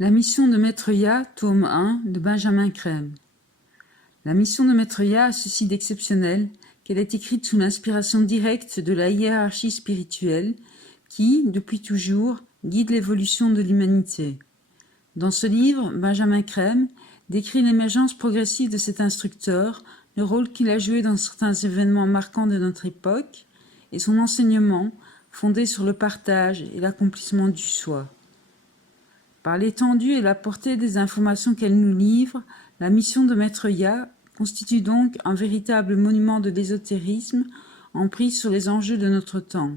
La mission de Maître Ya, tome 1, de Benjamin Crème. La mission de Maître Ya a ceci d'exceptionnel qu'elle est écrite sous l'inspiration directe de la hiérarchie spirituelle qui, depuis toujours, guide l'évolution de l'humanité. Dans ce livre, Benjamin Crème décrit l'émergence progressive de cet instructeur, le rôle qu'il a joué dans certains événements marquants de notre époque et son enseignement fondé sur le partage et l'accomplissement du soi. Par l'étendue et la portée des informations qu'elle nous livre, la mission de Maître Ya constitue donc un véritable monument de l'ésotérisme en prise sur les enjeux de notre temps.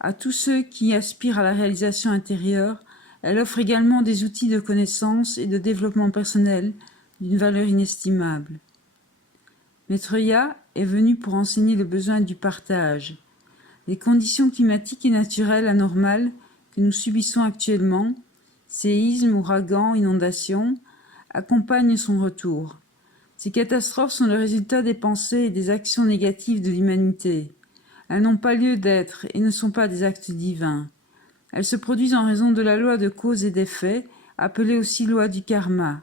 À tous ceux qui aspirent à la réalisation intérieure, elle offre également des outils de connaissance et de développement personnel d'une valeur inestimable. Maître Ya est venu pour enseigner le besoin du partage. Les conditions climatiques et naturelles anormales que nous subissons actuellement, séismes, ouragans, inondations, accompagnent son retour. Ces catastrophes sont le résultat des pensées et des actions négatives de l'humanité. Elles n'ont pas lieu d'être et ne sont pas des actes divins. Elles se produisent en raison de la loi de cause et d'effet, appelée aussi loi du karma.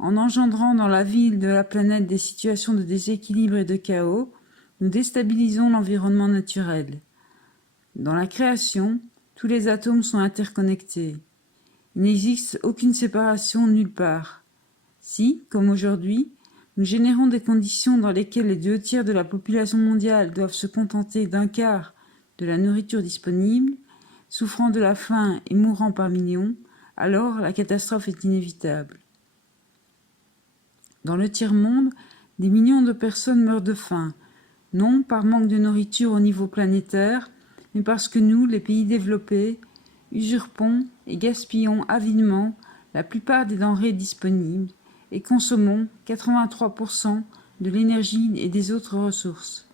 En engendrant dans la vie de la planète des situations de déséquilibre et de chaos, nous déstabilisons l'environnement naturel. Dans la création, tous les atomes sont interconnectés. Il n'existe aucune séparation nulle part. Si, comme aujourd'hui, nous générons des conditions dans lesquelles les 2/3 de la population mondiale doivent se contenter d'un quart de la nourriture disponible, souffrant de la faim et mourant par millions, alors la catastrophe est inévitable. Dans le tiers-monde, des millions de personnes meurent de faim, non par manque de nourriture au niveau planétaire, mais parce que nous, les pays développés, usurpons et gaspillons avidement la plupart des denrées disponibles et consommons 83% de l'énergie et des autres ressources.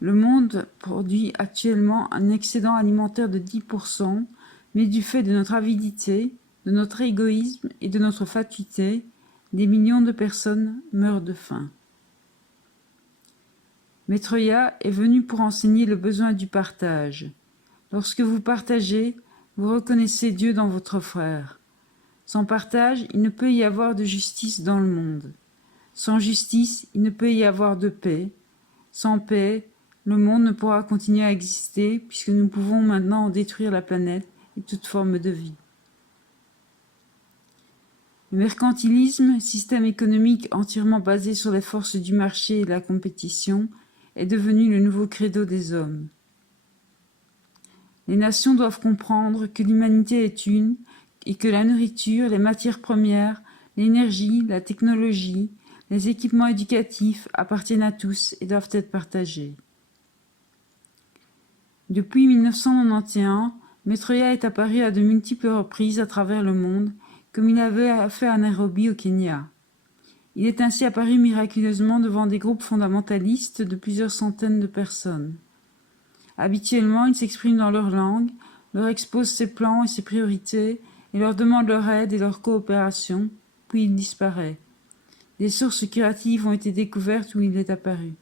Le monde produit actuellement un excédent alimentaire de 10%, mais du fait de notre avidité, de notre égoïsme et de notre fatuité, des millions de personnes meurent de faim. Maître Ya est venu pour enseigner le besoin du partage. Lorsque vous partagez, vous reconnaissez Dieu dans votre frère. Sans partage, il ne peut y avoir de justice dans le monde. Sans justice, il ne peut y avoir de paix. Sans paix, le monde ne pourra continuer à exister puisque nous pouvons maintenant détruire la planète et toute forme de vie. Le mercantilisme, système économique entièrement basé sur les forces du marché et la compétition, est devenu le nouveau credo des hommes. Les nations doivent comprendre que l'humanité est une et que la nourriture, les matières premières, l'énergie, la technologie, les équipements éducatifs appartiennent à tous et doivent être partagés. Depuis 1991, Maître Ya est apparu à de multiples reprises à travers le monde, comme il avait fait à Nairobi au Kenya. Il est ainsi apparu miraculeusement devant des groupes fondamentalistes de plusieurs centaines de personnes. Habituellement, il s'exprime dans leur langue, leur expose ses plans et ses priorités, et leur demande leur aide et leur coopération, puis il disparaît. Des sources curatives ont été découvertes où il est apparu.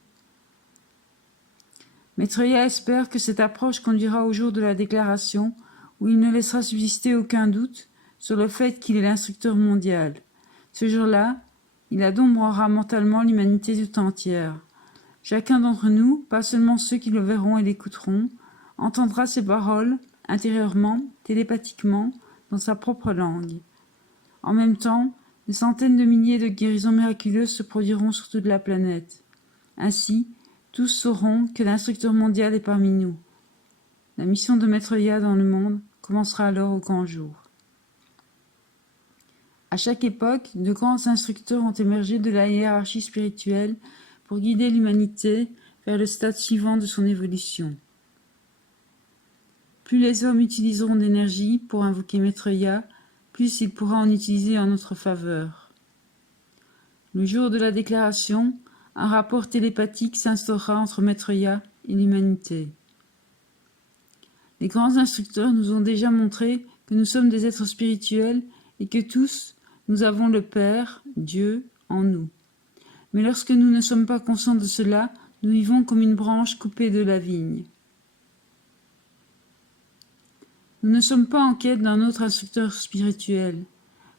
Maître Ya espère que cette approche conduira au jour de la déclaration, où il ne laissera subsister aucun doute sur le fait qu'il est l'instructeur mondial. Ce jour-là, il adombrera mentalement l'humanité tout entière. Chacun d'entre nous, pas seulement ceux qui le verront et l'écouteront, entendra ses paroles, intérieurement, télépathiquement, dans sa propre langue. En même temps, des centaines de milliers de guérisons miraculeuses se produiront sur toute la planète. Ainsi, tous sauront que l'instructeur mondial est parmi nous. La mission de Maître Ya dans le monde commencera alors au grand jour. À chaque époque, de grands instructeurs ont émergé de la hiérarchie spirituelle pour guider l'humanité vers le stade suivant de son évolution. Plus les hommes utiliseront d'énergie pour invoquer Maître Ya, plus il pourra en utiliser en notre faveur. Le jour de la déclaration, un rapport télépathique s'instaurera entre Maître Ya et l'humanité. Les grands instructeurs nous ont déjà montré que nous sommes des êtres spirituels et que tous, nous avons le Père, Dieu, en nous. Mais lorsque nous ne sommes pas conscients de cela, nous vivons comme une branche coupée de la vigne. Nous ne sommes pas en quête d'un autre instructeur spirituel.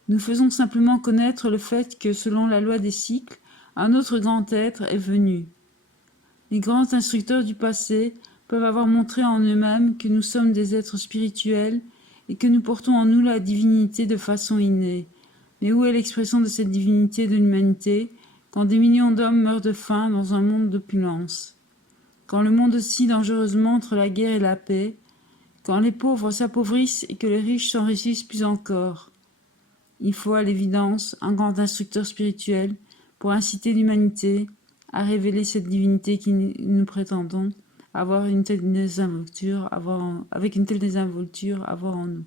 Nous faisons simplement connaître le fait que, selon la loi des cycles, un autre grand être est venu. Les grands instructeurs du passé peuvent avoir montré en eux-mêmes que nous sommes des êtres spirituels et que nous portons en nous la divinité de façon innée. Mais où est l'expression de cette divinité de l'humanité quand des millions d'hommes meurent de faim dans un monde d'opulence? Quand le monde oscille dangereusement entre la guerre et la paix, quand les pauvres s'appauvrissent et que les riches s'enrichissent plus encore. Il faut à l'évidence un grand instructeur spirituel pour inciter l'humanité à révéler cette divinité que nous prétendons avoir avec une telle désinvolture avoir en nous.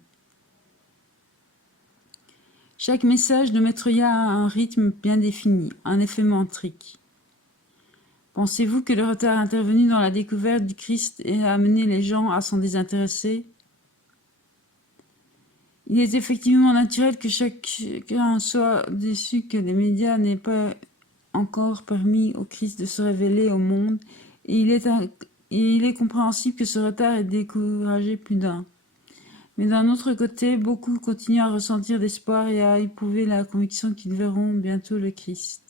Chaque message de Maître Ya a un rythme bien défini, un effet mantrique. Pensez-vous que le retard intervenu dans la découverte du Christ ait amené les gens à s'en désintéresser? Il est effectivement naturel que chacun soit déçu que les médias n'aient pas encore permis au Christ de se révéler au monde, et il est compréhensible que ce retard ait découragé plus d'un. Mais d'un autre côté, beaucoup continuent à ressentir d'espoir et à éprouver la conviction qu'ils verront bientôt le Christ.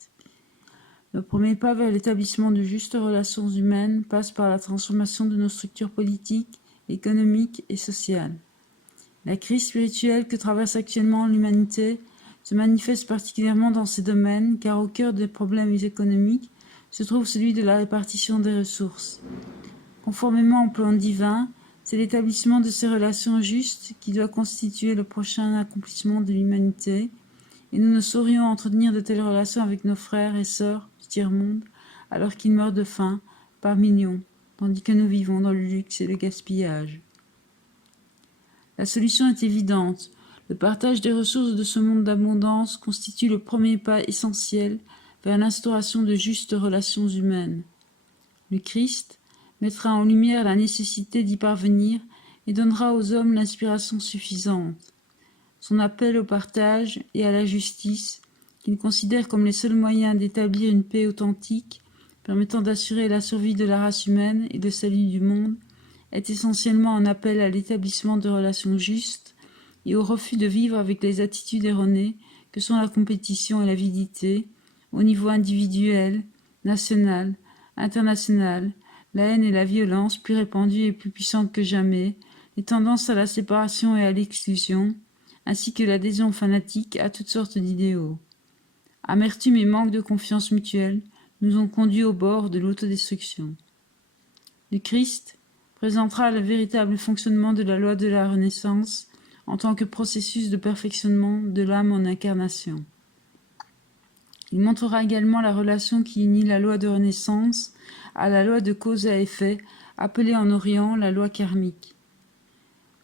Le premier pas vers l'établissement de justes relations humaines passe par la transformation de nos structures politiques, économiques et sociales. La crise spirituelle que traverse actuellement l'humanité se manifeste particulièrement dans ces domaines, car au cœur des problèmes économiques se trouve celui de la répartition des ressources. Conformément au plan divin, c'est l'établissement de ces relations justes qui doit constituer le prochain accomplissement de l'humanité, et nous ne saurions entretenir de telles relations avec nos frères et sœurs du tiers-monde alors qu'ils meurent de faim par millions, tandis que nous vivons dans le luxe et le gaspillage. La solution est évidente. Le partage des ressources de ce monde d'abondance constitue le premier pas essentiel vers l'instauration de justes relations humaines. Le Christ mettra en lumière la nécessité d'y parvenir et donnera aux hommes l'inspiration suffisante. Son appel au partage et à la justice, qu'il considère comme les seuls moyens d'établir une paix authentique, permettant d'assurer la survie de la race humaine et le salut du monde, est essentiellement un appel à l'établissement de relations justes et au refus de vivre avec les attitudes erronées que sont la compétition et l'avidité, au niveau individuel, national, international, la haine et la violence plus répandues et plus puissantes que jamais, les tendances à la séparation et à l'exclusion, ainsi que l'adhésion fanatique à toutes sortes d'idéaux. Amertume et manque de confiance mutuelle nous ont conduits au bord de l'autodestruction. Le Christ présentera le véritable fonctionnement de la loi de la Renaissance en tant que processus de perfectionnement de l'âme en incarnation. Il montrera également la relation qui unit la loi de Renaissance à la loi de cause à effet, appelée en Orient la loi karmique.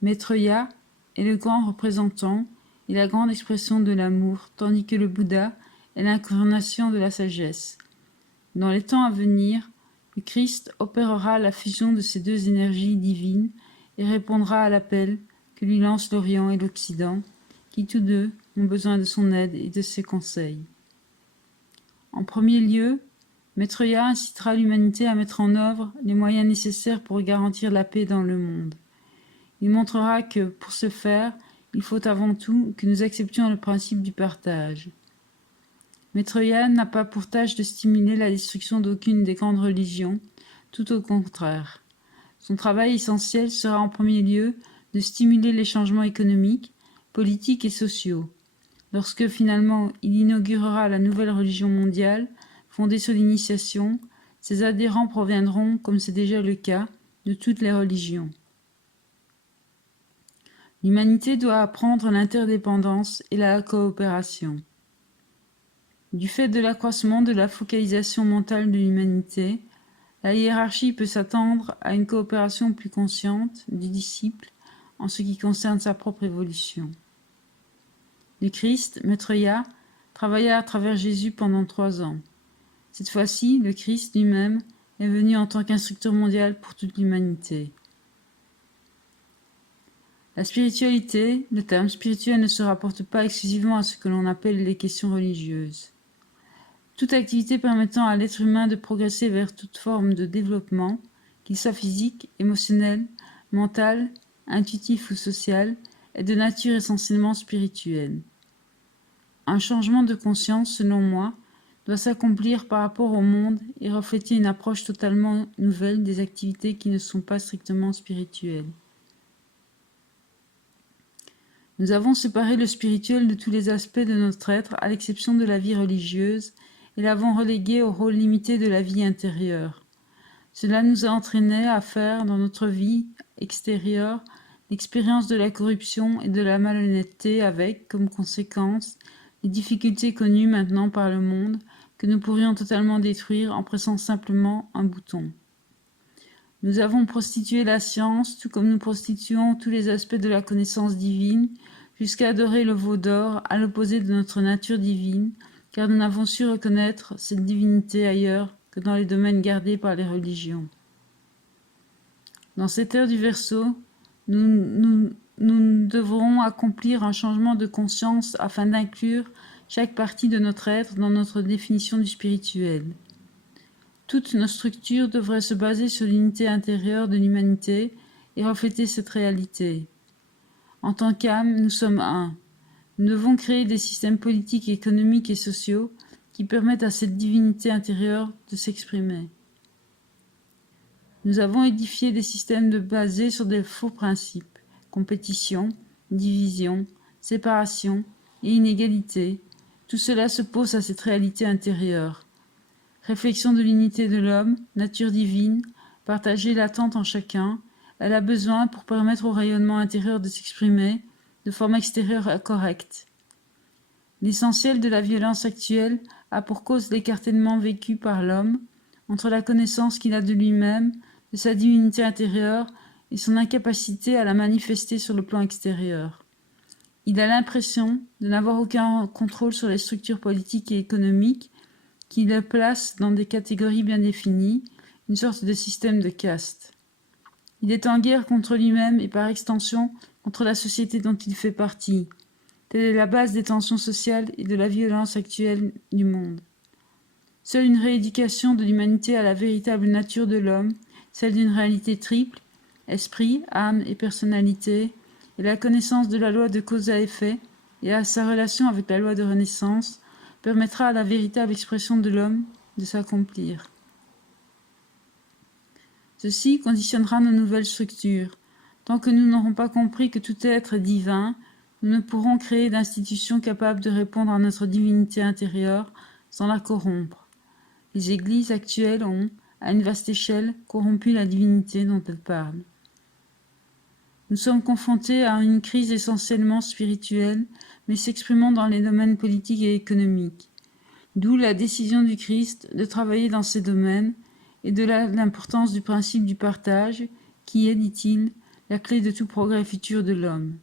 Maître Ya est le grand représentant et la grande expression de l'amour, tandis que le Bouddha est l'incarnation de la sagesse. Dans les temps à venir, le Christ opérera la fusion de ces deux énergies divines et répondra à l'appel que lui lancent l'Orient et l'Occident, qui tous deux ont besoin de son aide et de ses conseils. En premier lieu, Maître Ya incitera l'humanité à mettre en œuvre les moyens nécessaires pour garantir la paix dans le monde. Il montrera que, pour ce faire, il faut avant tout que nous acceptions le principe du partage. Maître Ya n'a pas pour tâche de stimuler la destruction d'aucune des grandes religions, tout au contraire. Son travail essentiel sera en premier lieu de stimuler les changements économiques, politiques et sociaux. Lorsque finalement il inaugurera la nouvelle religion mondiale, fondée sur l'initiation, ses adhérents proviendront, comme c'est déjà le cas, de toutes les religions. L'humanité doit apprendre l'interdépendance et la coopération. Du fait de l'accroissement de la focalisation mentale de l'humanité, la hiérarchie peut s'attendre à une coopération plus consciente du disciple en ce qui concerne sa propre évolution. Le Christ, Maître Ya, travailla à travers Jésus pendant 3 ans. Cette fois-ci, le Christ lui-même est venu en tant qu'instructeur mondial pour toute l'humanité. La spiritualité, le terme spirituel ne se rapporte pas exclusivement à ce que l'on appelle les questions religieuses. Toute activité permettant à l'être humain de progresser vers toute forme de développement, qu'il soit physique, émotionnel, mental, intuitif ou social, est de nature essentiellement spirituelle. Un changement de conscience, selon moi, doit s'accomplir par rapport au monde et refléter une approche totalement nouvelle des activités qui ne sont pas strictement spirituelles. Nous avons séparé le spirituel de tous les aspects de notre être, à l'exception de la vie religieuse, et l'avons relégué au rôle limité de la vie intérieure. Cela nous a entraînés à faire, dans notre vie extérieure, l'expérience de la corruption et de la malhonnêteté avec, comme conséquence, les difficultés connues maintenant par le monde, que nous pourrions totalement détruire en pressant simplement un bouton. Nous avons prostitué la science, tout comme nous prostituons tous les aspects de la connaissance divine, jusqu'à adorer le veau d'or à l'opposé de notre nature divine, car nous n'avons su reconnaître cette divinité ailleurs que dans les domaines gardés par les religions. Dans cette ère du Verseau, nous devrons accomplir un changement de conscience afin d'inclure chaque partie de notre être dans notre définition du spirituel. Toutes nos structures devraient se baser sur l'unité intérieure de l'humanité et refléter cette réalité. En tant qu'âme, nous sommes un. Nous devons créer des systèmes politiques, économiques et sociaux qui permettent à cette divinité intérieure de s'exprimer. Nous avons édifié des systèmes basés sur des faux principes, compétition, division, séparation et inégalité. Tout cela s'oppose à cette réalité intérieure. Réflexion de l'unité de l'homme, nature divine, partagée latente en chacun, elle a besoin pour permettre au rayonnement intérieur de s'exprimer de forme extérieure correcte. L'essentiel de la violence actuelle a pour cause l'écartèlement vécu par l'homme entre la connaissance qu'il a de lui-même, de sa divinité intérieure et son incapacité à la manifester sur le plan extérieur. Il a l'impression de n'avoir aucun contrôle sur les structures politiques et économiques qui le placent dans des catégories bien définies, une sorte de système de caste. Il est en guerre contre lui-même et par extension contre la société dont il fait partie. Telle est la base des tensions sociales et de la violence actuelle du monde. Seule une rééducation de l'humanité à la véritable nature de l'homme, celle d'une réalité triple, esprit, âme et personnalité, et la connaissance de la loi de cause à effet et à sa relation avec la loi de renaissance, permettra à la véritable expression de l'homme de s'accomplir. Ceci conditionnera nos nouvelles structures. Tant que nous n'aurons pas compris que tout être est divin, nous ne pourrons créer d'institutions capables de répondre à notre divinité intérieure sans la corrompre. Les églises actuelles ont, à une vaste échelle, corrompu la divinité dont elles parlent. Nous sommes confrontés à une crise essentiellement spirituelle, mais s'exprimant dans les domaines politiques et économiques. D'où la décision du Christ de travailler dans ces domaines et de l'importance du principe du partage, qui est, dit-il, la clé de tout progrès futur de l'homme.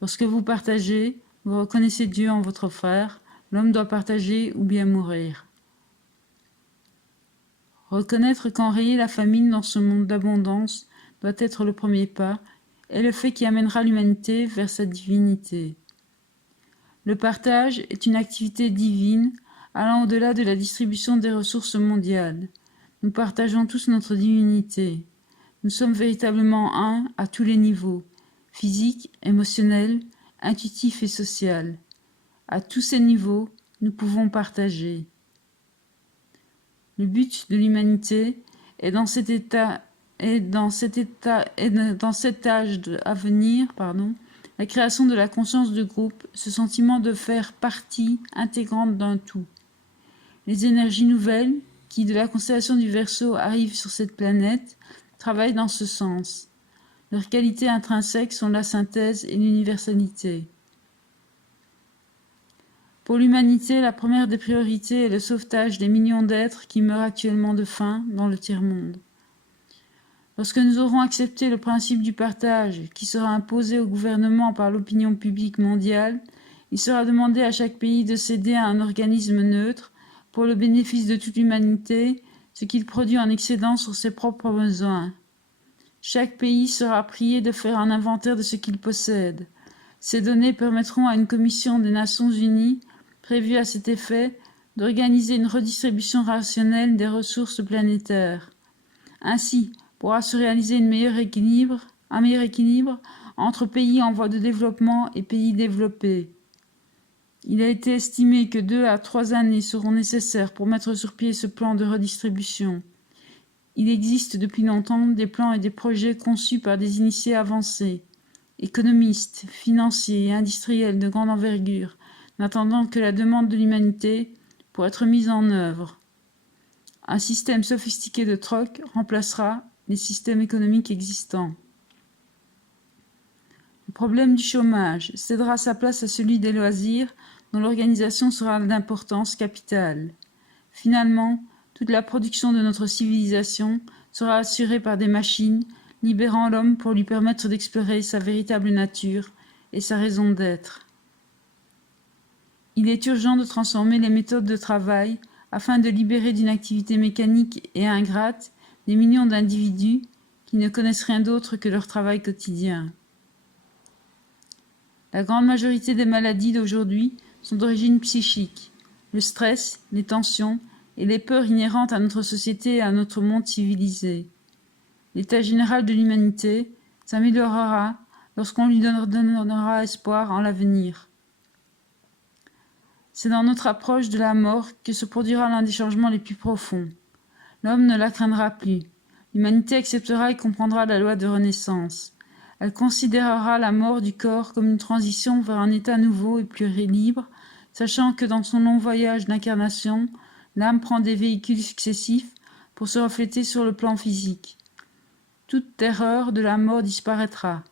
Lorsque vous partagez, vous reconnaissez Dieu en votre frère, l'homme doit partager ou bien mourir. Reconnaître qu'enrayer la famine dans ce monde d'abondance doit être le premier pas, est le fait qui amènera l'humanité vers sa divinité. Le partage est une activité divine allant au-delà de la distribution des ressources mondiales. Nous partageons tous notre divinité. Nous sommes véritablement un à tous les niveaux, physique, émotionnel, intuitif et social. À tous ces niveaux, nous pouvons partager. Le but de l'humanité est dans cet âge à venir, la création de la conscience de groupe, ce sentiment de faire partie intégrante d'un tout. Les énergies nouvelles qui, de la constellation du Verseau, arrivent sur cette planète, travaillent dans ce sens. Leurs qualités intrinsèques sont la synthèse et l'universalité. Pour l'humanité, la première des priorités est le sauvetage des millions d'êtres qui meurent actuellement de faim dans le tiers-monde. Lorsque nous aurons accepté le principe du partage qui sera imposé au gouvernement par l'opinion publique mondiale, il sera demandé à chaque pays de céder à un organisme neutre pour le bénéfice de toute l'humanité, ce qu'il produit en excédent sur ses propres besoins. Chaque pays sera prié de faire un inventaire de ce qu'il possède. Ces données permettront à une commission des Nations Unies, prévue à cet effet, d'organiser une redistribution rationnelle des ressources planétaires. Ainsi, pourra se réaliser un meilleur équilibre un meilleur équilibre entre pays en voie de développement et pays développés. Il a été estimé que 2 à 3 années seront nécessaires pour mettre sur pied ce plan de redistribution. Il existe depuis longtemps des plans et des projets conçus par des initiés avancés, économistes, financiers et industriels de grande envergure, n'attendant que la demande de l'humanité pour être mise en œuvre. Un système sophistiqué de troc remplacera les systèmes économiques existants. Le problème du chômage cédera sa place à celui des loisirs, dont l'organisation sera d'importance capitale. Finalement, toute la production de notre civilisation sera assurée par des machines, libérant l'homme pour lui permettre d'explorer sa véritable nature et sa raison d'être. Il est urgent de transformer les méthodes de travail afin de libérer d'une activité mécanique et ingrate des millions d'individus qui ne connaissent rien d'autre que leur travail quotidien. La grande majorité des maladies d'aujourd'hui sont d'origine psychique. Le stress, les tensions et les peurs inhérentes à notre société et à notre monde civilisé. L'état général de l'humanité s'améliorera lorsqu'on lui donnera espoir en l'avenir. C'est dans notre approche de la mort que se produira l'un des changements les plus profonds. L'homme ne la craindra plus. L'humanité acceptera et comprendra la loi de renaissance. Elle considérera la mort du corps comme une transition vers un état nouveau et plus libre, sachant que dans son long voyage d'incarnation, l'âme prend des véhicules successifs pour se refléter sur le plan physique. Toute terreur de la mort disparaîtra.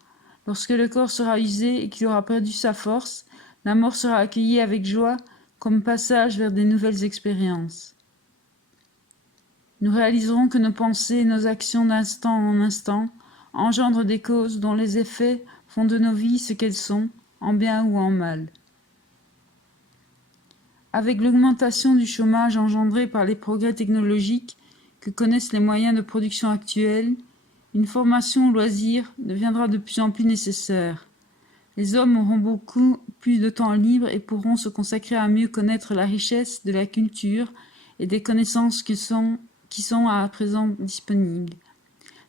Lorsque le corps sera usé et qu'il aura perdu sa force, la mort sera accueillie avec joie comme passage vers des nouvelles expériences. Nous réaliserons que nos pensées et nos actions d'instant en instant engendrent des causes dont les effets font de nos vies ce qu'elles sont, en bien ou en mal. Avec l'augmentation du chômage engendrée par les progrès technologiques que connaissent les moyens de production actuels, une formation au loisir deviendra de plus en plus nécessaire. Les hommes auront beaucoup plus de temps libre et pourront se consacrer à mieux connaître la richesse de la culture et des connaissances qui sont à présent disponibles.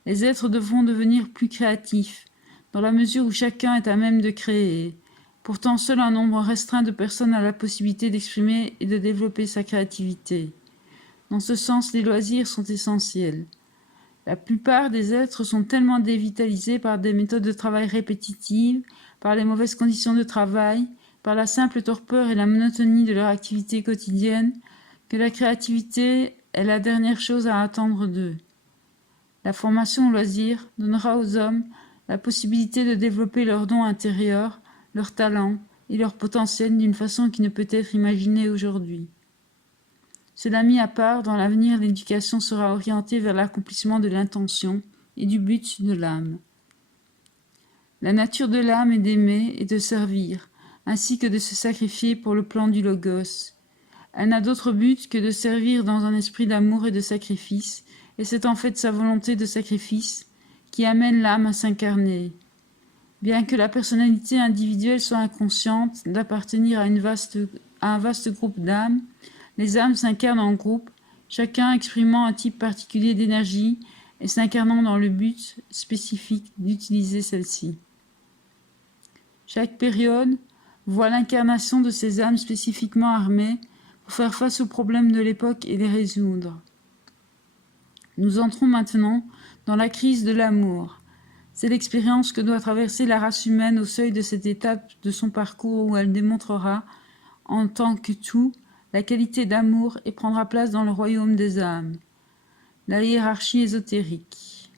Les êtres devront devenir plus créatifs, dans la mesure où chacun est à même de créer. Pourtant, seul un nombre restreint de personnes a la possibilité d'exprimer et de développer sa créativité. Dans ce sens, les loisirs sont essentiels. La plupart des êtres sont tellement dévitalisés par des méthodes de travail répétitives, par les mauvaises conditions de travail, par la simple torpeur et la monotonie de leur activité quotidienne, que la créativité est la dernière chose à attendre d'eux. La formation au loisir donnera aux hommes la possibilité de développer leurs dons intérieurs, leurs talents et leur potentiel d'une façon qui ne peut être imaginée aujourd'hui. Cela mis à part, dans l'avenir, l'éducation sera orientée vers l'accomplissement de l'intention et du but de l'âme. La nature de l'âme est d'aimer et de servir, ainsi que de se sacrifier pour le plan du Logos. Elle n'a d'autre but que de servir dans un esprit d'amour et de sacrifice, et c'est en fait sa volonté de sacrifice qui amène l'âme à s'incarner. Bien que la personnalité individuelle soit inconsciente d'appartenir à un vaste groupe d'âmes, les âmes s'incarnent en groupe, chacun exprimant un type particulier d'énergie et s'incarnant dans le but spécifique d'utiliser celle-ci. Chaque période voit l'incarnation de ces âmes spécifiquement armées pour faire face aux problèmes de l'époque et les résoudre. Nous entrons maintenant dans la crise de l'amour. C'est l'expérience que doit traverser la race humaine au seuil de cette étape de son parcours où elle démontrera, en tant que tout, la qualité d'amour et prendra place dans le royaume des âmes, la hiérarchie ésotérique.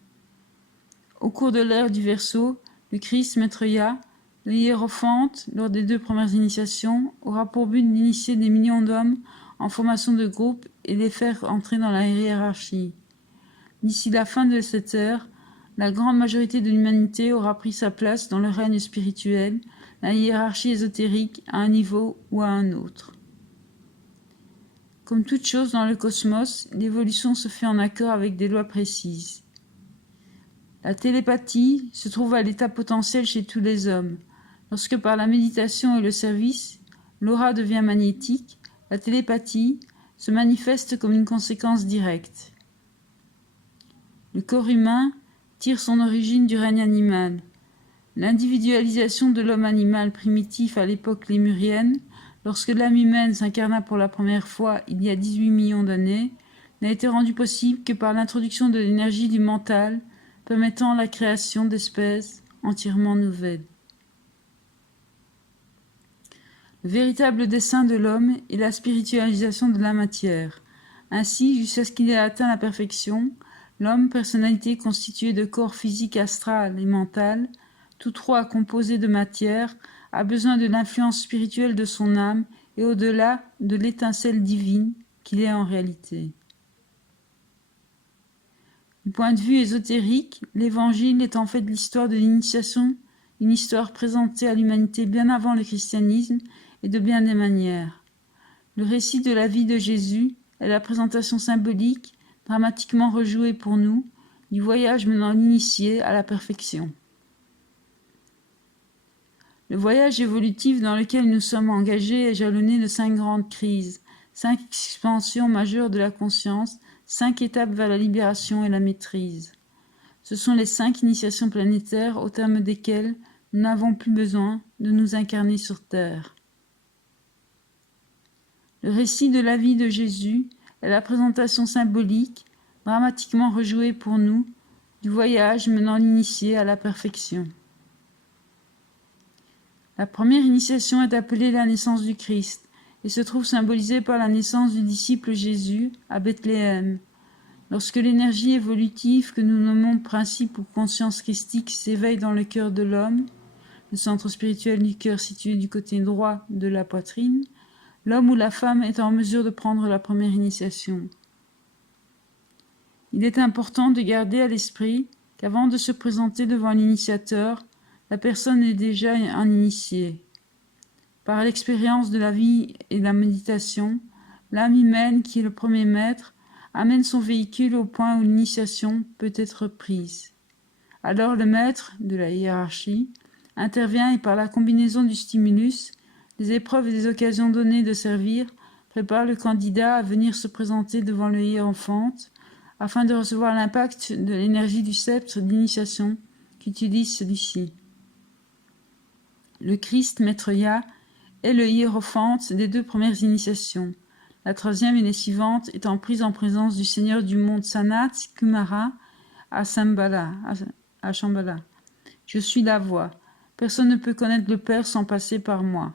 Au cours de l'ère du Verseau, le Christ, Maître Ya, le hiérophante, lors des 2 premières initiations, aura pour but d'initier des millions d'hommes en formation de groupe et les faire entrer dans la hiérarchie. D'ici la fin de cette ère, la grande majorité de l'humanité aura pris sa place dans le règne spirituel, la hiérarchie ésotérique à un niveau ou à un autre. Comme toute chose dans le cosmos, l'évolution se fait en accord avec des lois précises. La télépathie se trouve à l'état potentiel chez tous les hommes. Lorsque par la méditation et le service, l'aura devient magnétique, la télépathie se manifeste comme une conséquence directe. Le corps humain tire son origine du règne animal. L'individualisation de l'homme animal primitif à l'époque lémurienne, lorsque l'âme humaine s'incarna pour la première fois il y a 18 millions d'années, n'a été rendue possible que par l'introduction de l'énergie du mental, permettant la création d'espèces entièrement nouvelles. Le véritable dessein de l'homme est la spiritualisation de la matière. Ainsi, jusqu'à ce qu'il ait atteint la perfection, l'homme, personnalité constituée de corps physique astral et mental, tous trois composés de matière, a besoin de l'influence spirituelle de son âme et au-delà de l'étincelle divine qu'il est en réalité. Du point de vue ésotérique, l'Évangile est en fait l'histoire de l'initiation, une histoire présentée à l'humanité bien avant le christianisme et de bien des manières. Le récit de la vie de Jésus est la présentation symbolique, dramatiquement rejouée pour nous, du voyage menant l'initié à la perfection. Le voyage évolutif dans lequel nous sommes engagés est jalonné de 5 grandes crises, 5 expansions majeures de la conscience, 5 étapes vers la libération et la maîtrise. Ce sont les 5 initiations planétaires au terme desquelles nous n'avons plus besoin de nous incarner sur Terre. Le récit de la vie de Jésus est la présentation symbolique, dramatiquement rejouée pour nous, du voyage menant l'initié à la perfection. La première initiation est appelée la naissance du Christ et se trouve symbolisée par la naissance du disciple Jésus à Bethléem. Lorsque l'énergie évolutive que nous nommons principe ou conscience christique s'éveille dans le cœur de l'homme, le centre spirituel du cœur situé du côté droit de la poitrine, l'homme ou la femme est en mesure de prendre la première initiation. Il est important de garder à l'esprit qu'avant de se présenter devant l'initiateur, la personne est déjà un initié. Par l'expérience de la vie et de la méditation, l'âme humaine, qui est le premier maître, amène son véhicule au point où l'initiation peut être prise. Alors le maître de la hiérarchie intervient et par la combinaison du stimulus, des épreuves et des occasions données de servir, prépare le candidat à venir se présenter devant le hiérophante afin de recevoir l'impact de l'énergie du sceptre d'initiation qu'utilise celui-ci. Le Christ, Maître Ya, est le hiérophante des 2 premières initiations. La troisième et les suivantes étant prises en présence du Seigneur du monde Sanat Kumara à Shambhala. Je suis la voie. Personne ne peut connaître le Père sans passer par moi.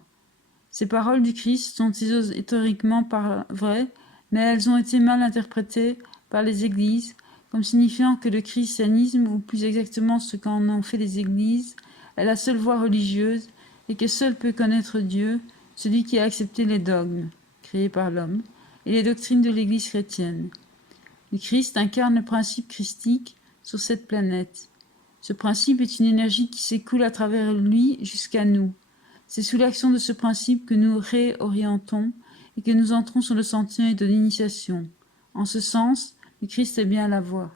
Ces paroles du Christ sont historiquement vraies, mais elles ont été mal interprétées par les églises, comme signifiant que le christianisme, ou plus exactement ce qu'en ont fait les églises, est la seule voie religieuse et que seul peut connaître Dieu, celui qui a accepté les dogmes créés par l'homme et les doctrines de l'Église chrétienne. Le Christ incarne le principe christique sur cette planète. Ce principe est une énergie qui s'écoule à travers lui jusqu'à nous. C'est sous l'action de ce principe que nous réorientons et que nous entrons sur le sentier de l'initiation. En ce sens, le Christ est bien la voie.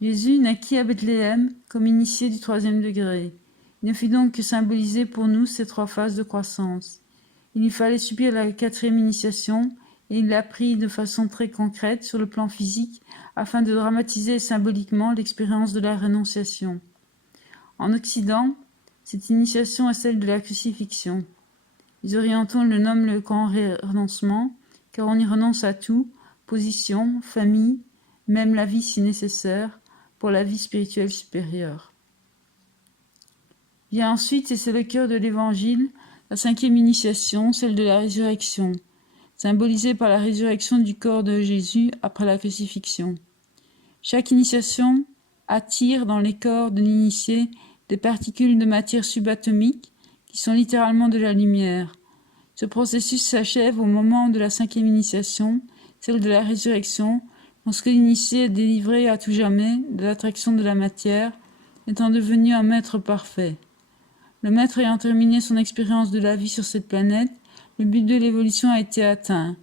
Jésus naquit à Bethléem comme initié du 3e degré. Il ne fut donc que symboliser pour nous ces 3 phases de croissance. Il lui fallait subir la 4e initiation et il l'a pris de façon très concrète sur le plan physique afin de dramatiser symboliquement l'expérience de la rénonciation. En Occident, cette initiation est celle de la crucifixion. Les orientaux le nomment le grand renoncement, car on y renonce à tout, position, famille, même la vie si nécessaire, pour la vie spirituelle supérieure. Vient ensuite, et c'est le cœur de l'Évangile, la 5e initiation, celle de la résurrection, symbolisée par la résurrection du corps de Jésus après la crucifixion. Chaque initiation attire dans les corps de l'initié des particules de matière subatomique qui sont littéralement de la lumière. Ce processus s'achève au moment de la 5e initiation, celle de la résurrection, lorsque l'initié est délivré à tout jamais de l'attraction de la matière, étant devenu un maître parfait. Le maître ayant terminé son expérience de la vie sur cette planète, le but de l'évolution a été atteint.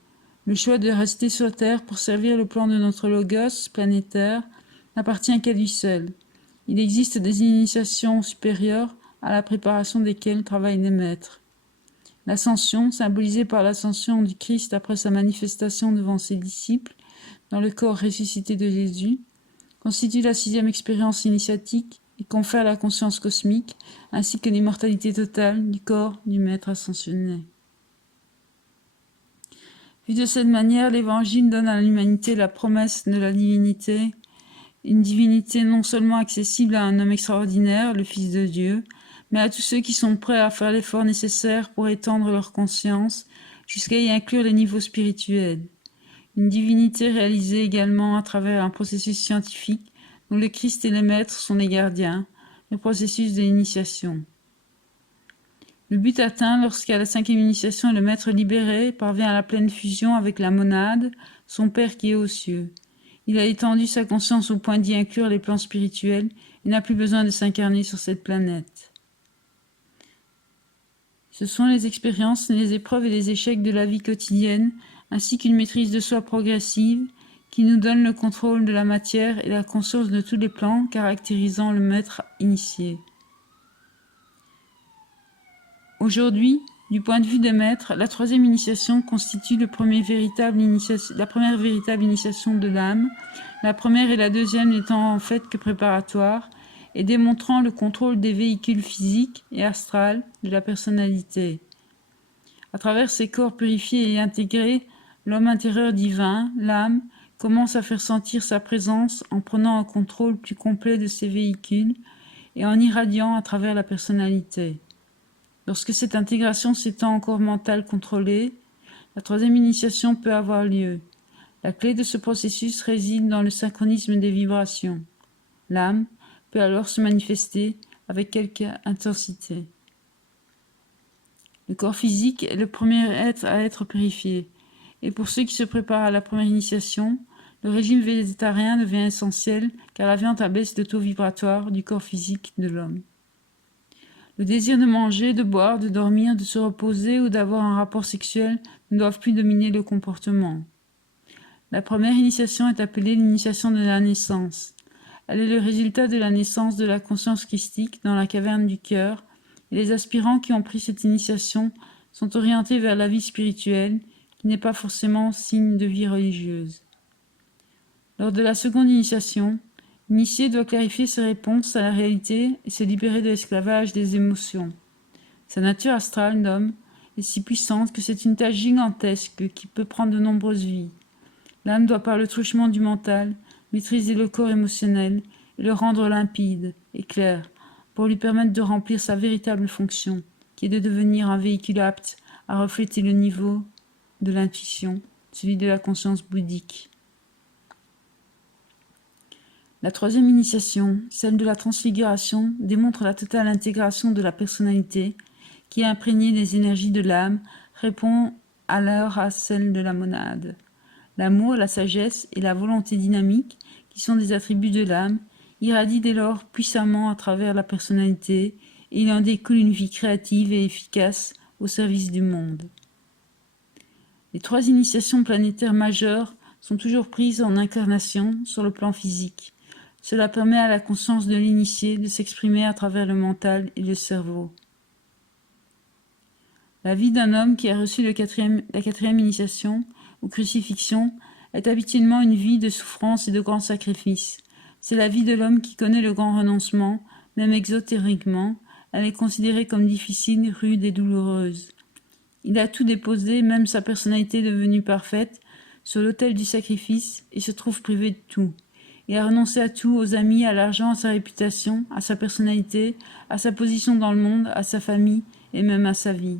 Le choix de rester sur Terre pour servir le plan de notre logos planétaire n'appartient qu'à lui seul. Il existe des initiations supérieures à la préparation desquelles travaillent les maîtres. L'ascension, symbolisée par l'ascension du Christ après sa manifestation devant ses disciples dans le corps ressuscité de Jésus, constitue la 6e expérience initiatique et confère la conscience cosmique, ainsi que l'immortalité totale du corps du Maître ascensionné. Vu de cette manière, l'Évangile donne à l'humanité la promesse de la divinité, une divinité non seulement accessible à un homme extraordinaire, le Fils de Dieu, mais à tous ceux qui sont prêts à faire l'effort nécessaire pour étendre leur conscience jusqu'à y inclure les niveaux spirituels. Une divinité réalisée également à travers un processus scientifique dont le Christ et les maîtres sont les gardiens, le processus de l'initiation. Le but atteint lorsqu'à la 5e initiation, le maître libéré parvient à la pleine fusion avec la monade, son Père qui est aux cieux. Il a étendu sa conscience au point d'y inclure les plans spirituels et n'a plus besoin de s'incarner sur cette planète. Ce sont les expériences, les épreuves et les échecs de la vie quotidienne, ainsi qu'une maîtrise de soi progressive, qui nous donnent le contrôle de la matière et la conscience de tous les plans caractérisant le maître initié. Aujourd'hui, du point de vue des maîtres, la 3e initiation constitue la première véritable initiation de l'âme, la première et la 2e n'étant en fait que préparatoires, et démontrant le contrôle des véhicules physiques et astrales de la personnalité. À travers ces corps purifiés et intégrés, l'homme intérieur divin, l'âme, commence à faire sentir sa présence en prenant un contrôle plus complet de ses véhicules et en irradiant à travers la personnalité. Lorsque cette intégration s'étend au corps mental contrôlé, la 3e initiation peut avoir lieu. La clé de ce processus réside dans le synchronisme des vibrations. L'âme peut alors se manifester avec quelque intensité. Le corps physique est le premier être à être purifié, et pour ceux qui se préparent à la première initiation, le régime végétarien devient essentiel car la viande abaisse le taux vibratoire du corps physique de l'homme. Le désir de manger, de boire, de dormir, de se reposer ou d'avoir un rapport sexuel ne doivent plus dominer le comportement. La première initiation est appelée l'initiation de la naissance. Elle est le résultat de la naissance de la conscience christique dans la caverne du cœur, et les aspirants qui ont pris cette initiation sont orientés vers la vie spirituelle, qui n'est pas forcément signe de vie religieuse. Lors de la seconde initiation, l'initié doit clarifier ses réponses à la réalité et se libérer de l'esclavage des émotions. Sa nature astrale d'homme est si puissante que c'est une tâche gigantesque qui peut prendre de nombreuses vies. L'âme doit par le truchement du mental maîtriser le corps émotionnel et le rendre limpide et clair pour lui permettre de remplir sa véritable fonction, qui est de devenir un véhicule apte à refléter le niveau de l'intuition, celui de la conscience bouddhique. La 3e initiation, celle de la transfiguration, démontre la totale intégration de la personnalité qui, imprégnée des énergies de l'âme, répond alors à celle de la monade. L'amour, la sagesse et la volonté dynamique, qui sont des attributs de l'âme, irradient dès lors puissamment à travers la personnalité et il en découle une vie créative et efficace au service du monde. Les 3 initiations planétaires majeures sont toujours prises en incarnation sur le plan physique. Cela permet à la conscience de l'initié de s'exprimer à travers le mental et le cerveau. La vie d'un homme qui a reçu la 4e initiation, ou crucifixion, est habituellement une vie de souffrance et de grands sacrifices. C'est la vie de l'homme qui connaît le grand renoncement, même exotériquement, elle est considérée comme difficile, rude et douloureuse. Il a tout déposé, même sa personnalité devenue parfaite, sur l'autel du sacrifice et se trouve privé de tout. Il a renoncé à tout, aux amis, à l'argent, à sa réputation, à sa personnalité, à sa position dans le monde, à sa famille et même à sa vie.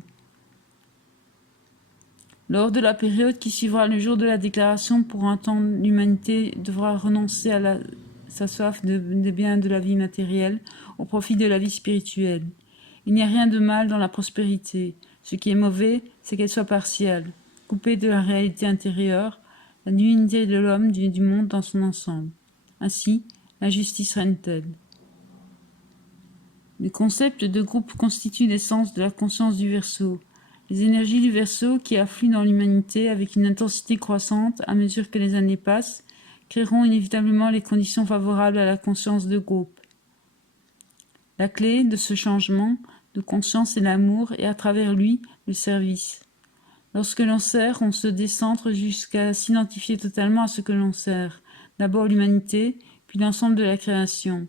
Lors de la période qui suivra le jour de la déclaration, pour un temps, l'humanité devra renoncer à sa soif des biens de la vie matérielle au profit de la vie spirituelle. Il n'y a rien de mal dans la prospérité. Ce qui est mauvais, c'est qu'elle soit partielle, coupée de la réalité intérieure, la divinité de l'homme, du monde dans son ensemble. Ainsi, l'injustice règne-t-elle. Le concept de groupe constitue l'essence de la conscience du Verseau. Les énergies du Verseau, qui affluent dans l'humanité avec une intensité croissante à mesure que les années passent, créeront inévitablement les conditions favorables à la conscience de groupe. La clé de ce changement de conscience est l'amour et à travers lui, le service. Lorsque l'on sert, on se décentre jusqu'à s'identifier totalement à ce que l'on sert. D'abord l'humanité, puis l'ensemble de la création.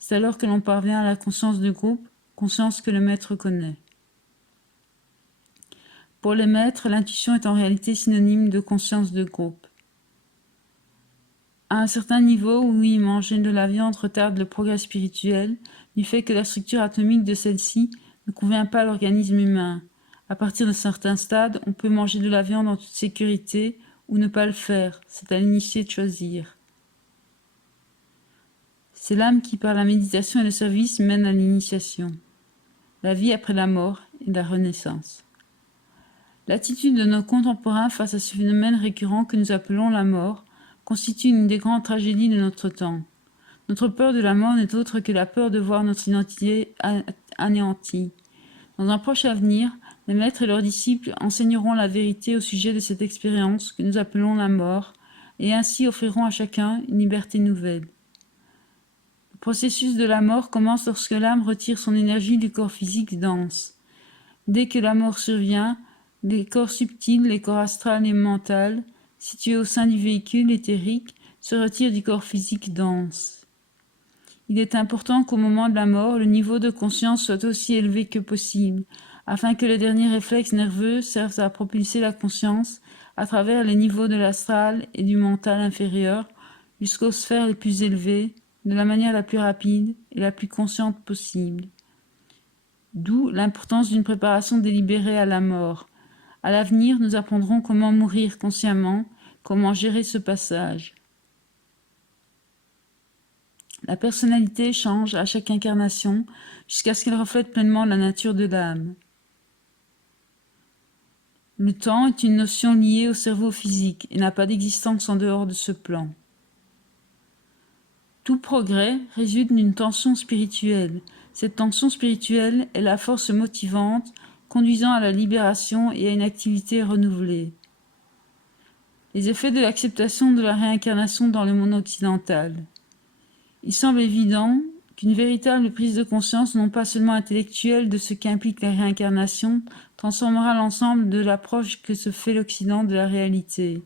C'est alors que l'on parvient à la conscience de groupe, conscience que le maître connaît. Pour les maîtres, l'intuition est en réalité synonyme de conscience de groupe. À un certain niveau, oui, manger de la viande retarde le progrès spirituel, du fait que la structure atomique de celle-ci ne convient pas à l'organisme humain. À partir de certains stades, on peut manger de la viande en toute sécurité ou ne pas le faire, c'est à l'initié de choisir. C'est l'âme qui, par la méditation et le service, mène à l'initiation, la vie après la mort et la renaissance. L'attitude de nos contemporains face à ce phénomène récurrent que nous appelons la mort constitue une des grandes tragédies de notre temps. Notre peur de la mort n'est autre que la peur de voir notre identité anéantie. Dans un proche avenir, les maîtres et leurs disciples enseigneront la vérité au sujet de cette expérience que nous appelons la mort, et ainsi offriront à chacun une liberté nouvelle. Le processus de la mort commence lorsque l'âme retire son énergie du corps physique dense. Dès que la mort survient, les corps subtils, les corps astral et mental, situés au sein du véhicule éthérique, se retirent du corps physique dense. Il est important qu'au moment de la mort, le niveau de conscience soit aussi élevé que possible, afin que les derniers réflexes nerveux servent à propulser la conscience à travers les niveaux de l'astral et du mental inférieur jusqu'aux sphères les plus élevées, de la manière la plus rapide et la plus consciente possible. D'où l'importance d'une préparation délibérée à la mort. À l'avenir, nous apprendrons comment mourir consciemment, comment gérer ce passage. La personnalité change à chaque incarnation jusqu'à ce qu'elle reflète pleinement la nature de l'âme. Le temps est une notion liée au cerveau physique et n'a pas d'existence en dehors de ce plan. Tout progrès résulte d'une tension spirituelle. Cette tension spirituelle est la force motivante conduisant à la libération et à une activité renouvelée. Les effets de l'acceptation de la réincarnation dans le monde occidental. Il semble évident qu'une véritable prise de conscience, non pas seulement intellectuelle, de ce qu'implique la réincarnation, transformera l'ensemble de l'approche que se fait l'Occident de la réalité.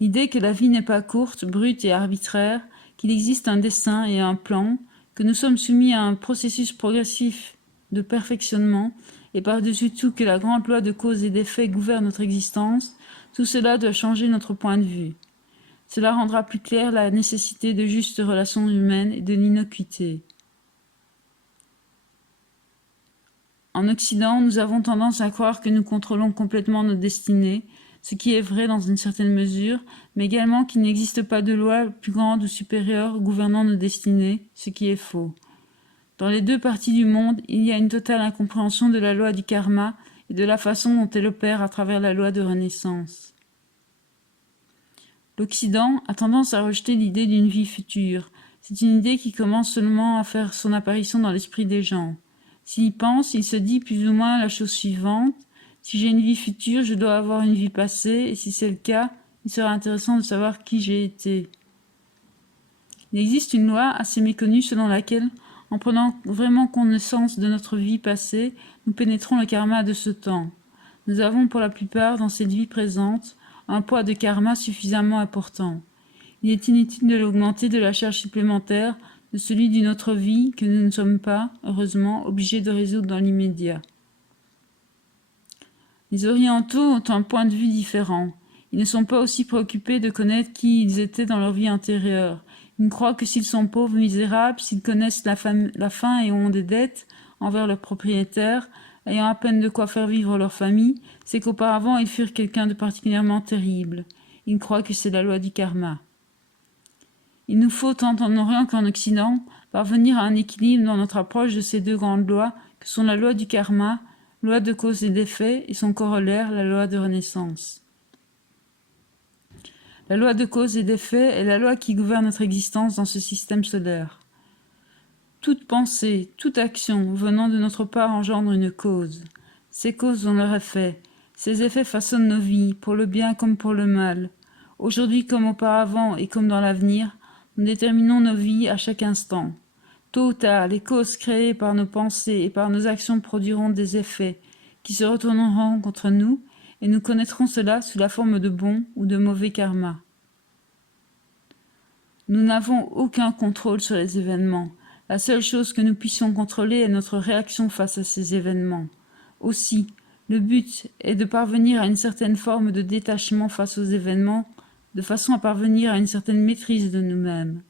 L'idée que la vie n'est pas courte, brute et arbitraire, qu'il existe un dessein et un plan, que nous sommes soumis à un processus progressif de perfectionnement, et par-dessus tout que la grande loi de cause et d'effet gouverne notre existence, tout cela doit changer notre point de vue. Cela rendra plus claire la nécessité de justes relations humaines et de l'innocuité. En Occident, nous avons tendance à croire que nous contrôlons complètement notre destinée, ce qui est vrai dans une certaine mesure, mais également qu'il n'existe pas de loi plus grande ou supérieure gouvernant nos destinées, ce qui est faux. Dans les deux parties du monde, il y a une totale incompréhension de la loi du karma et de la façon dont elle opère à travers la loi de renaissance. L'Occident a tendance à rejeter l'idée d'une vie future. C'est une idée qui commence seulement à faire son apparition dans l'esprit des gens. S'il y pense, il se dit plus ou moins la chose suivante. Si j'ai une vie future, je dois avoir une vie passée, et si c'est le cas, il sera intéressant de savoir qui j'ai été. Il existe une loi assez méconnue selon laquelle, en prenant vraiment connaissance de notre vie passée, nous pénétrons le karma de ce temps. Nous avons pour la plupart, dans cette vie présente, un poids de karma suffisamment important. Il est inutile de l'augmenter de la charge supplémentaire de celui d'une autre vie que nous ne sommes pas, heureusement, obligés de résoudre dans l'immédiat. Les Orientaux ont un point de vue différent. Ils ne sont pas aussi préoccupés de connaître qui ils étaient dans leur vie antérieure. Ils croient que s'ils sont pauvres, misérables, s'ils connaissent la faim et ont des dettes envers leurs propriétaires, ayant à peine de quoi faire vivre leur famille, c'est qu'auparavant ils furent quelqu'un de particulièrement terrible. Ils croient que c'est la loi du karma. Il nous faut, tant en Orient qu'en Occident, parvenir à un équilibre dans notre approche de ces deux grandes lois que sont la loi du karma, loi de cause et d'effet, et son corollaire, la loi de renaissance. La loi de cause et d'effet est la loi qui gouverne notre existence dans ce système solaire. Toute pensée, toute action venant de notre part engendre une cause. Ces causes ont leur effet. Ces effets façonnent nos vies, pour le bien comme pour le mal. Aujourd'hui comme auparavant et comme dans l'avenir, nous déterminons nos vies à chaque instant. Tôt ou tard, les causes créées par nos pensées et par nos actions produiront des effets qui se retourneront contre nous, et nous connaîtrons cela sous la forme de bon ou de mauvais karma. Nous n'avons aucun contrôle sur les événements. La seule chose que nous puissions contrôler est notre réaction face à ces événements. Aussi, le but est de parvenir à une certaine forme de détachement face aux événements, de façon à parvenir à une certaine maîtrise de nous-mêmes.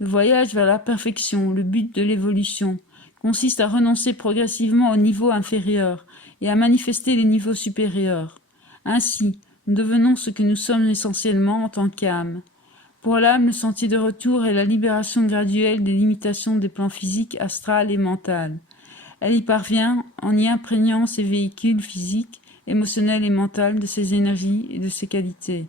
Le voyage vers la perfection, le but de l'évolution, consiste à renoncer progressivement au niveau inférieur et à manifester les niveaux supérieurs. Ainsi, nous devenons ce que nous sommes essentiellement en tant qu'âme. Pour l'âme, le sentier de retour est la libération graduelle des limitations des plans physiques, astral et mental. Elle y parvient en y imprégnant ses véhicules physiques, émotionnels et mentaux de ses énergies et de ses qualités.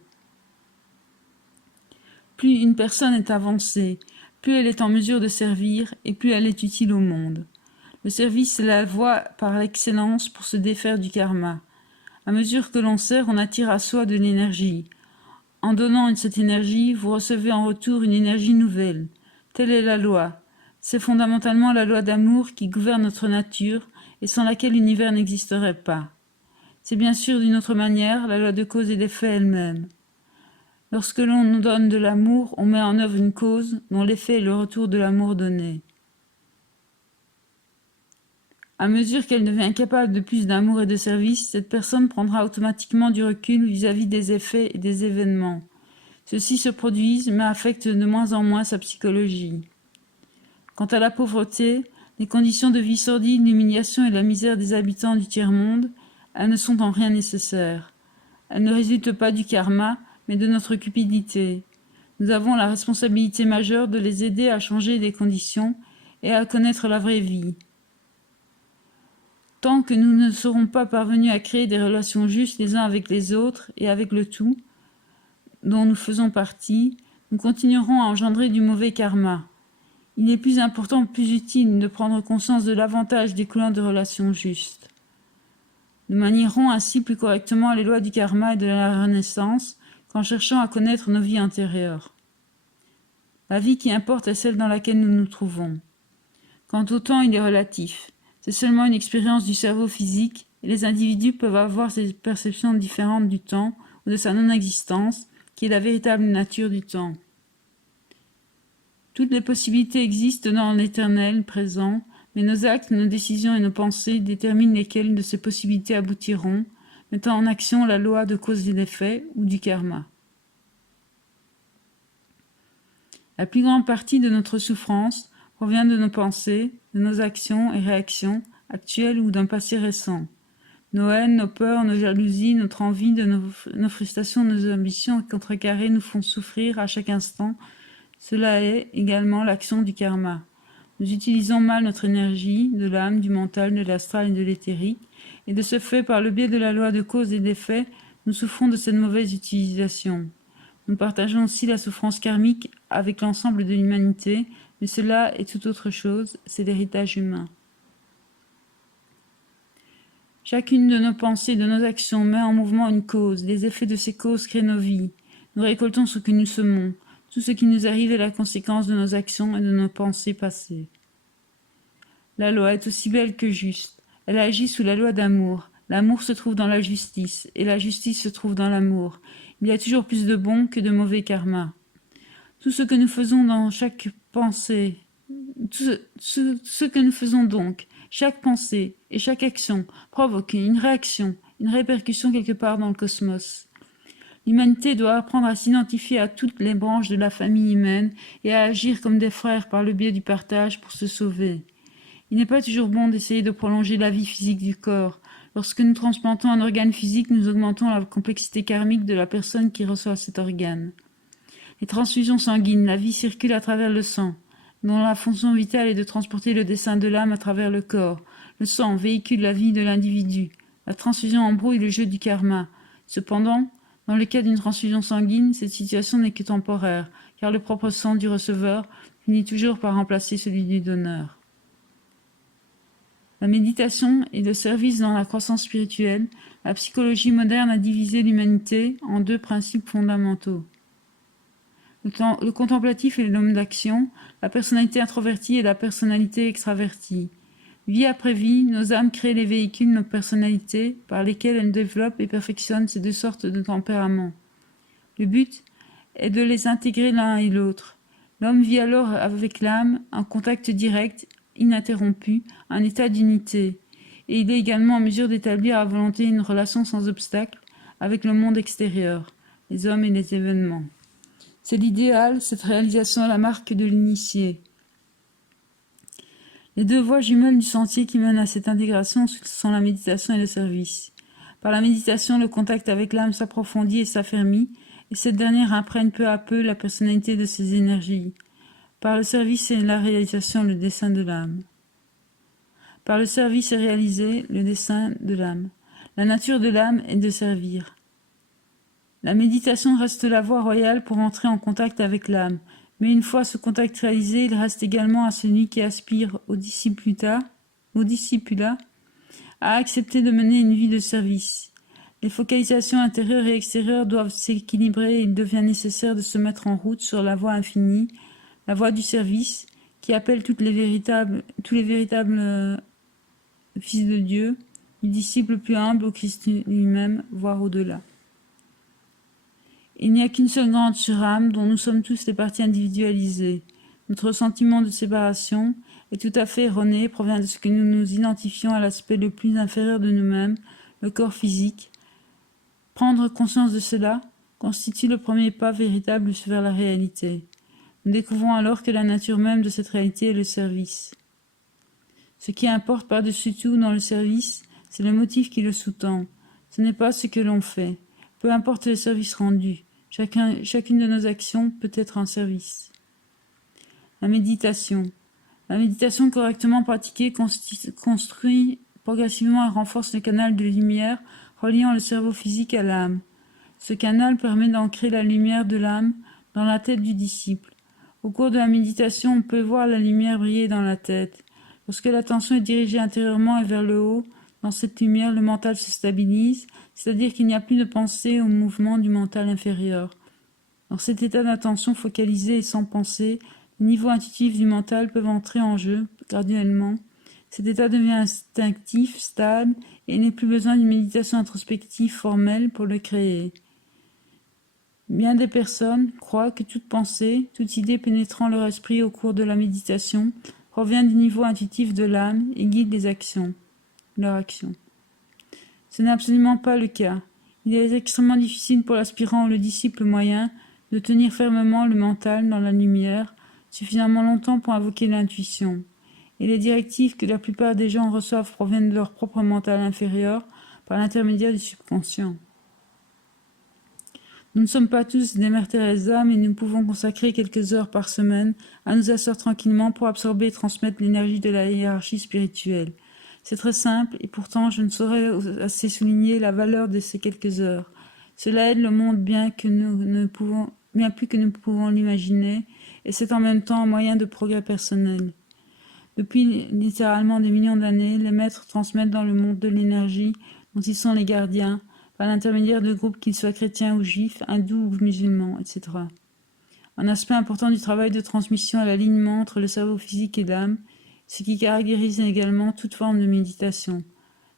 Plus une personne est avancée, plus elle est en mesure de servir et plus elle est utile au monde. Le service est la voie par l'excellence pour se défaire du karma. À mesure que l'on sert, on attire à soi de l'énergie. En donnant cette énergie, vous recevez en retour une énergie nouvelle. Telle est la loi. C'est fondamentalement la loi d'amour qui gouverne notre nature et sans laquelle l'univers n'existerait pas. C'est bien sûr d'une autre manière la loi de cause et d'effet elle-même. Lorsque l'on nous donne de l'amour, on met en œuvre une cause dont l'effet est le retour de l'amour donné. À mesure qu'elle devient capable de plus d'amour et de service, cette personne prendra automatiquement du recul vis-à-vis des effets et des événements. Ceux-ci se produisent mais affectent de moins en moins sa psychologie. Quant à la pauvreté, les conditions de vie sordides, l'humiliation et la misère des habitants du tiers-monde, elles ne sont en rien nécessaires. Elles ne résultent pas du karma, mais de notre cupidité. Nous avons la responsabilité majeure de les aider à changer des conditions et à connaître la vraie vie. Tant que nous ne serons pas parvenus à créer des relations justes les uns avec les autres et avec le tout, dont nous faisons partie, nous continuerons à engendrer du mauvais karma. Il est plus important, plus utile de prendre conscience de l'avantage découlant de relations justes. Nous manierons ainsi plus correctement les lois du karma et de la renaissance qu'en cherchant à connaître nos vies antérieures. La vie qui importe est celle dans laquelle nous nous trouvons. Quant au temps, il est relatif. C'est seulement une expérience du cerveau physique et les individus peuvent avoir des perceptions différentes du temps ou de sa non-existence, qui est la véritable nature du temps. Toutes les possibilités existent dans l'éternel présent, mais nos actes, nos décisions et nos pensées déterminent lesquelles de ces possibilités aboutiront, mettant en action la loi de cause et d'effet ou du karma. La plus grande partie de notre souffrance provient de nos pensées, de nos actions et réactions actuelles ou d'un passé récent. Nos haines, nos peurs, nos jalousies, notre envie, nos frustrations, nos ambitions contrecarrées nous font souffrir à chaque instant. Cela est également l'action du karma. Nous utilisons mal notre énergie, de l'âme, du mental, de l'astral et de l'éthérique, et de ce fait, par le biais de la loi de cause et d'effet, nous souffrons de cette mauvaise utilisation. Nous partageons aussi la souffrance karmique avec l'ensemble de l'humanité, mais cela est tout autre chose, c'est l'héritage humain. Chacune de nos pensées, de nos actions met en mouvement une cause. Les effets de ces causes créent nos vies. Nous récoltons ce que nous semons. Tout ce qui nous arrive est la conséquence de nos actions et de nos pensées passées. La loi est aussi belle que juste. Elle agit sous la loi d'amour. L'amour se trouve dans la justice, et la justice se trouve dans l'amour. Il y a toujours plus de bon que de mauvais karma. Tout ce que nous faisons dans chaque pensée, ce que nous faisons donc, chaque pensée et chaque action provoque une réaction, une répercussion quelque part dans le cosmos. L'humanité doit apprendre à s'identifier à toutes les branches de la famille humaine et à agir comme des frères par le biais du partage pour se sauver. Il n'est pas toujours bon d'essayer de prolonger la vie physique du corps. Lorsque nous transplantons un organe physique, nous augmentons la complexité karmique de la personne qui reçoit cet organe. Les transfusions sanguines, la vie circule à travers le sang, dont la fonction vitale est de transporter le dessein de l'âme à travers le corps. Le sang véhicule la vie de l'individu. La transfusion embrouille le jeu du karma. Cependant, dans le cas d'une transfusion sanguine, cette situation n'est que temporaire, car le propre sang du receveur finit toujours par remplacer celui du donneur. La méditation et le service dans la croissance spirituelle, la psychologie moderne a divisé l'humanité en deux principes fondamentaux. Le contemplatif est l'homme d'action, la personnalité introvertie et la personnalité extravertie. Vie après vie, nos âmes créent les véhicules, nos personnalités, par lesquelles elles développent et perfectionnent ces deux sortes de tempéraments. Le but est de les intégrer l'un et l'autre. L'homme vit alors avec l'âme un contact direct, ininterrompu, un état d'unité, et il est également en mesure d'établir à volonté une relation sans obstacle avec le monde extérieur, les hommes et les événements. C'est l'idéal, cette réalisation est la marque de l'initié. Les deux voies jumelles du sentier qui mènent à cette intégration sont la méditation et le service. Par la méditation, le contact avec l'âme s'approfondit et s'affermit, et cette dernière imprègne peu à peu la personnalité de ses énergies. Par le service et la réalisation, le dessein de l'âme. Par le service est réalisé le dessein de l'âme. La nature de l'âme est de servir. La méditation reste la voie royale pour entrer en contact avec l'âme, mais une fois ce contact réalisé, il reste également à celui qui aspire au discipulat à accepter de mener une vie de service. Les focalisations intérieures et extérieures doivent s'équilibrer et il devient nécessaire de se mettre en route sur la voie infinie, la voie du service, qui appelle tous les véritables fils de Dieu, du disciple plus humble au Christ lui-même, voire au-delà. Il n'y a qu'une seule grande surâme dont nous sommes tous les parties individualisées. Notre sentiment de séparation est tout à fait erroné, provient de ce que nous nous identifions à l'aspect le plus inférieur de nous-mêmes, le corps physique. Prendre conscience de cela constitue le premier pas véritable vers la réalité. Nous découvrons alors que la nature même de cette réalité est le service. Ce qui importe par-dessus tout dans le service, c'est le motif qui le sous-tend. Ce n'est pas ce que l'on fait. Peu importe le service rendu, chacune de nos actions peut être un service. La méditation. La méditation correctement pratiquée construit progressivement et renforce le canal de lumière reliant le cerveau physique à l'âme. Ce canal permet d'ancrer la lumière de l'âme dans la tête du disciple. Au cours de la méditation, on peut voir la lumière briller dans la tête. Lorsque l'attention est dirigée intérieurement et vers le haut, dans cette lumière, le mental se stabilise, c'est-à-dire qu'il n'y a plus de pensée ou mouvement du mental inférieur. Dans cet état d'attention focalisée et sans pensée, les niveaux intuitifs du mental peuvent entrer en jeu graduellement. Cet état devient instinctif, stable, et il n'est plus besoin d'une méditation introspective formelle pour le créer. Bien des personnes croient que toute pensée, toute idée pénétrant leur esprit au cours de la méditation provient du niveau intuitif de l'âme et guide leurs actions. Ce n'est absolument pas le cas. Il est extrêmement difficile pour l'aspirant ou le disciple moyen de tenir fermement le mental dans la lumière suffisamment longtemps pour invoquer l'intuition. Et les directives que la plupart des gens reçoivent proviennent de leur propre mental inférieur par l'intermédiaire du subconscient. Nous ne sommes pas tous des Mères Teresa, mais nous pouvons consacrer quelques heures par semaine à nous asseoir tranquillement pour absorber et transmettre l'énergie de la hiérarchie spirituelle. C'est très simple et pourtant je ne saurais assez souligner la valeur de ces quelques heures. Cela aide le monde bien plus que nous pouvons l'imaginer et c'est en même temps un moyen de progrès personnel. Depuis littéralement des millions d'années, les maîtres transmettent dans le monde de l'énergie dont ils sont les gardiens, par l'intermédiaire de groupes qu'ils soient chrétiens ou juifs, hindous ou musulmans, etc. Un aspect important du travail de transmission est l'alignement entre le cerveau physique et l'âme, ce qui caractérise également toute forme de méditation.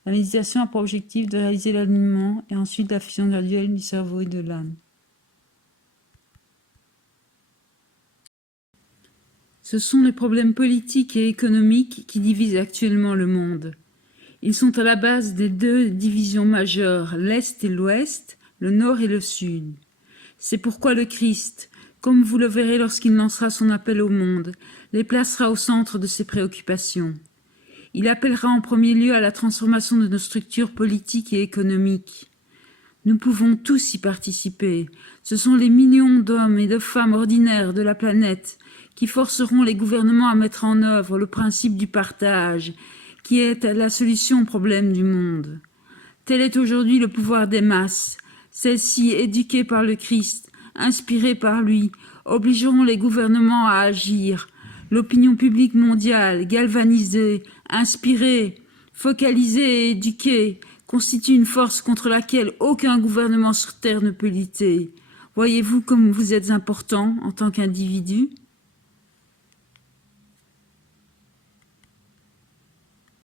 La méditation a pour objectif de réaliser l'alignement et ensuite la fusion graduelle du cerveau et de l'âme. Ce sont les problèmes politiques et économiques qui divisent actuellement le monde. Ils sont à la base des deux divisions majeures, l'Est et l'Ouest, le Nord et le Sud. C'est pourquoi le Christ, comme vous le verrez lorsqu'il lancera son appel au monde, les placera au centre de ses préoccupations. Il appellera en premier lieu à la transformation de nos structures politiques et économiques. Nous pouvons tous y participer. Ce sont les millions d'hommes et de femmes ordinaires de la planète qui forceront les gouvernements à mettre en œuvre le principe du partage, qui est la solution au problème du monde. Tel est aujourd'hui le pouvoir des masses. Celles-ci, éduquées par le Christ, inspirées par lui, obligeront les gouvernements à agir. L'opinion publique mondiale, galvanisée, inspirée, focalisée et éduquée, constitue une force contre laquelle aucun gouvernement sur Terre ne peut lutter. Voyez-vous comme vous êtes important en tant qu'individu ?